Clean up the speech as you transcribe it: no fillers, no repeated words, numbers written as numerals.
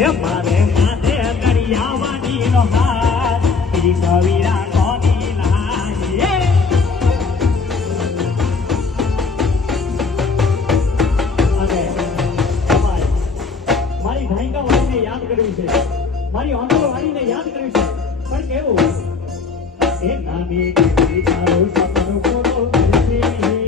એ મારે માથે દરિયાવાની નો હાથ ઈ કવિરા કોની લાગે અને મારી ધાયકા વાળીને યાદ કર્યું છે મારી ઓંધળ વાળીને યાદ કર્યું છે પણ કેવું એ નાની તારો સપનું પૂરો કરશે